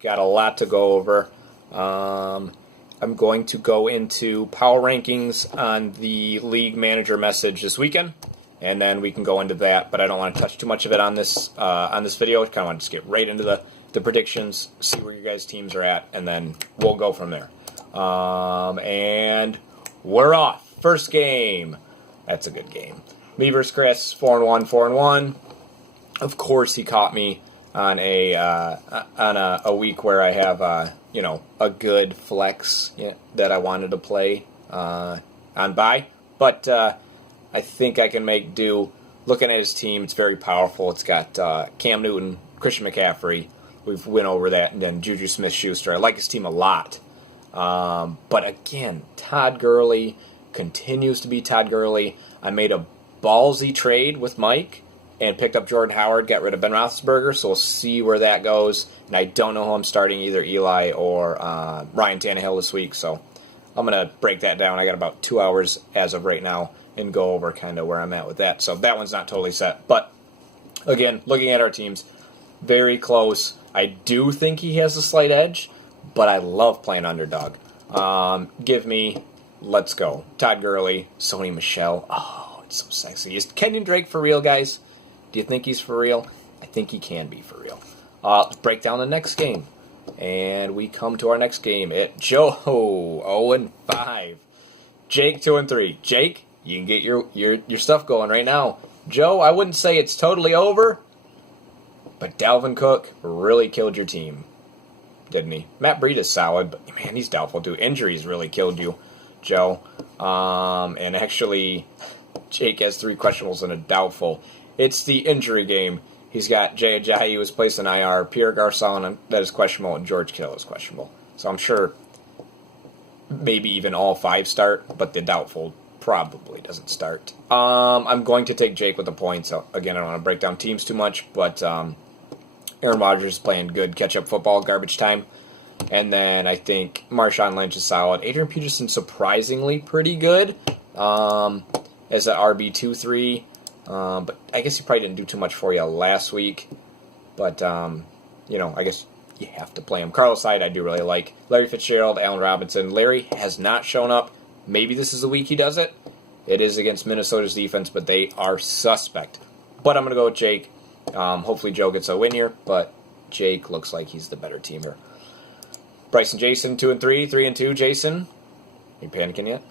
Got a lot to go over. I'm going to go into power rankings on the league manager message this weekend, and then we can go into that. But I don't want to touch too much of it on this video. I kind of want to just get right into the predictions, see where your guys' teams are at, and then we'll go from there. And we're off. First game. That's a good game. Me versus Chris, 4-1, 4-1. Of course, he caught me on a week where I have a good flex that I wanted to play on bye, but I think I can make do. Looking at his team, it's very powerful. It's got Cam Newton, Christian McCaffrey. We've went over that, and then Juju Smith-Schuster. I like his team a lot, but again, Todd Gurley continues to be Todd Gurley. I made a ballsy trade with Mike and picked up Jordan Howard, got rid of Ben Roethlisberger, so we'll see where that goes. And I don't know who I'm starting, either Eli or Ryan Tannehill this week, so I'm going to break that down. I got about 2 hours as of right now and go over kind of where I'm at with that. So that one's not totally set. But, again, looking at our teams, very close. I do think he has a slight edge, but I love playing underdog. Let's go. Todd Gurley, Sony Michel. Oh, it's so sexy. Is Kenyon Drake for real, guys? Do you think he's for real? I think he can be for real. Let's break down the next game. And we come to our next game at Joe 0-5. Jake 2-3. Jake, you can get your stuff going right now. Joe, I wouldn't say it's totally over, but Dalvin Cook really killed your team, didn't he? Matt Breida is solid, but man, he's doubtful too. Injuries really killed you, Joe. And actually, Jake has 3 questionables and a doubtful. It's the injury game. He's got Jay Ajayi, who was placed in IR, Pierre Garcon, that is questionable, and George Kittle is questionable. So I'm sure maybe even all 5 start, but the doubtful probably doesn't start. I'm going to take Jake with the points. So again, I don't want to break down teams too much, but Aaron Rodgers is playing good catch-up football, garbage time. And then I think Marshawn Lynch is solid. Adrian Peterson surprisingly pretty good as an RB2-3. But I guess he probably didn't do too much for you last week. But, I guess you have to play him. Carlos Hyde I do really like. Larry Fitzgerald, Allen Robinson. Larry has not shown up. Maybe this is the week he does it. It is against Minnesota's defense, but they are suspect. But I'm going to go with Jake. Hopefully Joe gets a win here, but Jake looks like he's the better team here. Bryce and Jason, 2-3, 3-2. Jason, are you panicking yet?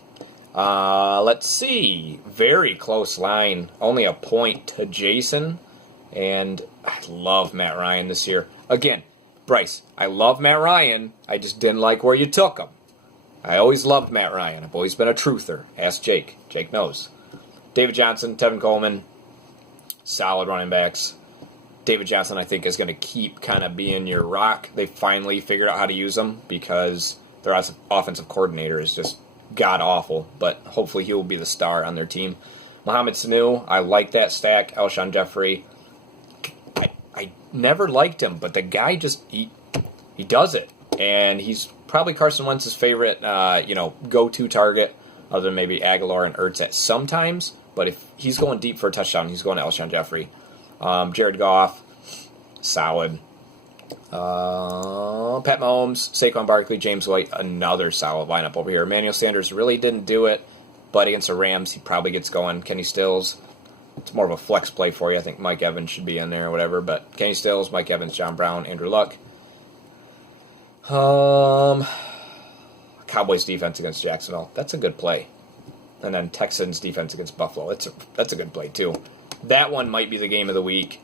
Let's see. Very close line. Only a point to Jason. And I love Matt Ryan this year. Again, Bryce, I love Matt Ryan. I just didn't like where you took him. I always loved Matt Ryan. I've always been a truther. Ask Jake. Jake knows. David Johnson, Tevin Coleman, solid running backs. David Johnson, I think, is going to keep kind of being your rock. They finally figured out how to use him because their offensive coordinator is just god-awful, but hopefully he will be the star on their team. Mohamed Sanu, I like that stack. Alshon Jeffrey, I never liked him, but the guy just, he does it. And he's probably Carson Wentz's favorite, go-to target, other than maybe Aguilar and Ertz at sometimes. But if he's going deep for a touchdown, he's going to Alshon Jeffrey. Jared Goff, solid. Pat Mahomes, Saquon Barkley, James White, another solid lineup over here. Emmanuel Sanders really didn't do it, but against the Rams, he probably gets going. Kenny Stills, it's more of a flex play for you. I think Mike Evans should be in there or whatever, but Kenny Stills, Mike Evans, John Brown, Andrew Luck. Cowboys defense against Jacksonville, that's a good play. And then Texans defense against Buffalo, that's a good play too. That one might be the game of the week.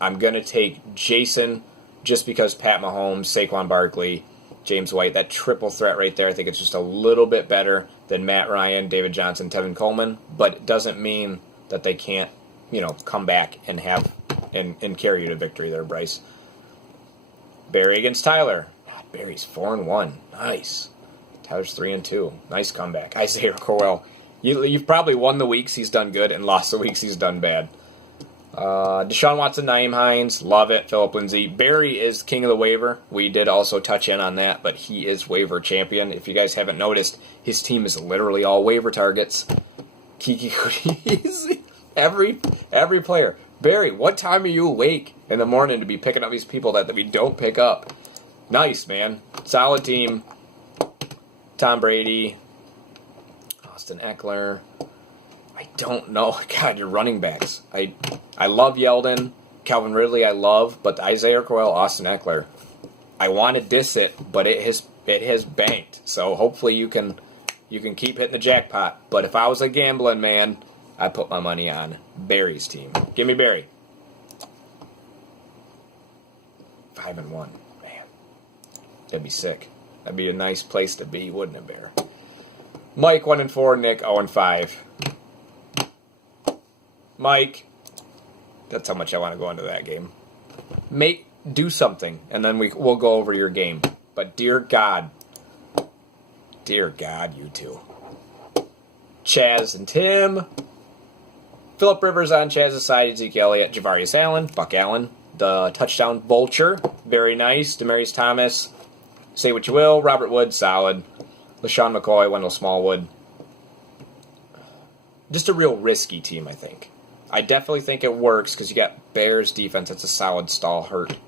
I'm going to take Jason just because Pat Mahomes, Saquon Barkley, James White, that triple threat right there, I think it's just a little bit better than Matt Ryan, David Johnson, Tevin Coleman, but it doesn't mean that they can't, come back and have and carry you to victory there, Bryce. Barry against Tyler. God, Barry's 4-1. Nice. Tyler's 3-2. Nice comeback. Isaiah Crowell. You've probably won the weeks he's done good and lost the weeks he's done bad. Deshaun Watson, Nyheim Hines, love it. Phillip Lindsay. Barry is king of the waiver. We did also touch in on that, but he is waiver champion. If you guys haven't noticed, his team is literally all waiver targets. Kiki Cooties, every player. Barry, what time are you awake in the morning to be picking up these people that we don't pick up? Nice, man. Solid team. Tom Brady. Austin Eckler. I don't know. God, your running backs. I love Yeldon. Calvin Ridley I love. But Isaiah Crowell, Austin Eckler. I want to diss it, but it has banked. So hopefully you can keep hitting the jackpot. But if I was a gambling man, I put my money on Barry's team. Give me Barry. 5-1. Man, that'd be sick. That'd be a nice place to be, wouldn't it, Bear? Mike 1-4, Nick 0-5. Mike, that's how much I want to go into that game. Do something, and then we'll go over your game. But dear God, you two. Chaz and Tim. Phillip Rivers on Chaz's side, Ezekiel Elliott, Javarius Allen, Buck Allen, the touchdown vulture, very nice. Demaryius Thomas, say what you will. Robert Woods, solid. LaShawn McCoy, Wendell Smallwood. Just a real risky team, I think. I definitely think it works because you got Bears defense. That's a solid stalwart.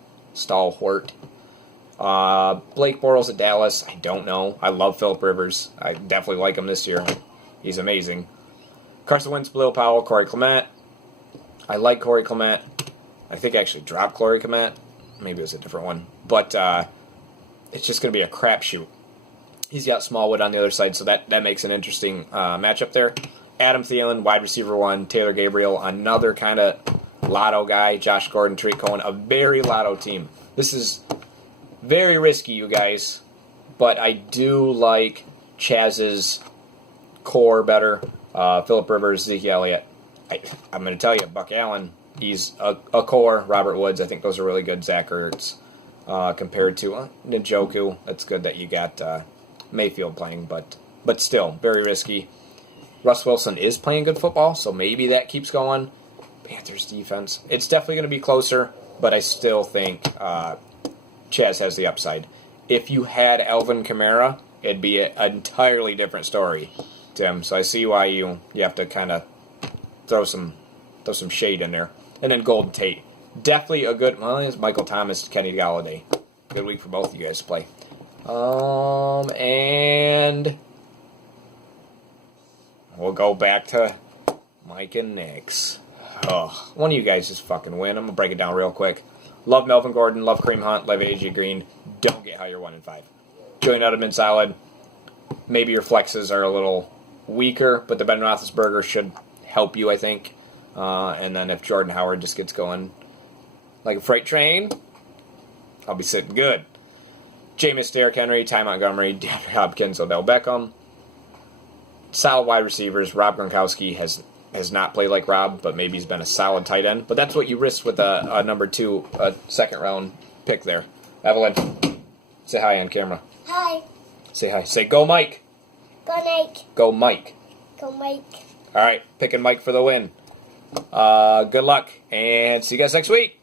Blake Bortles at Dallas, I don't know. I love Phillip Rivers. I definitely like him this year. He's amazing. Carson Wentz, Bilal Powell, Corey Clement. I like Corey Clement. I think I actually dropped Corey Clement. Maybe it was a different one. But it's just going to be a crapshoot. He's got Smallwood on the other side, so that makes an interesting matchup there. Adam Thielen, wide receiver 1. Taylor Gabriel, another kind of lotto guy. Josh Gordon, Tariq Cohen, a very lotto team. This is very risky, you guys. But I do like Chaz's core better. Phillip Rivers, Zeke Elliott. I'm going to tell you, Buck Allen, he's a core. Robert Woods, I think those are really good. Zach Ertz compared to Njoku. That's good that you got Mayfield playing, but still, very risky. Russ Wilson is playing good football, so maybe that keeps going. Panthers defense. It's definitely going to be closer, but I still think Chaz has the upside. If you had Alvin Kamara, it'd be an entirely different story, Tim. So I see why you have to kind of throw some shade in there. And then Golden Tate. Definitely a good, well, it's Michael Thomas, Kenny Galladay. Good week for both of you guys to play. And we'll go back to Mike and Nick's. Oh, one of you guys just fucking win. I'm going to break it down real quick. Love Melvin Gordon, love Kareem Hunt, love AJ Green. Don't get higher 1-5. Julian Edelman, solid. Maybe your flexes are a little weaker, but the Ben Roethlisberger should help you, I think. And then if Jordan Howard just gets going like a freight train, I'll be sitting good. Jameis, Derrick Henry, Ty Montgomery, DeAndre Hopkins, Odell Beckham. Solid wide receivers. Rob Gronkowski has not played like Rob, but maybe he's been a solid tight end. But that's what you risked with a number 2, a second-round pick there. Evelyn, say hi on camera. Hi. Say hi. Say, go Mike. Go Mike. Go Mike. Go Mike. All right, picking Mike for the win. Good luck, and see you guys next week.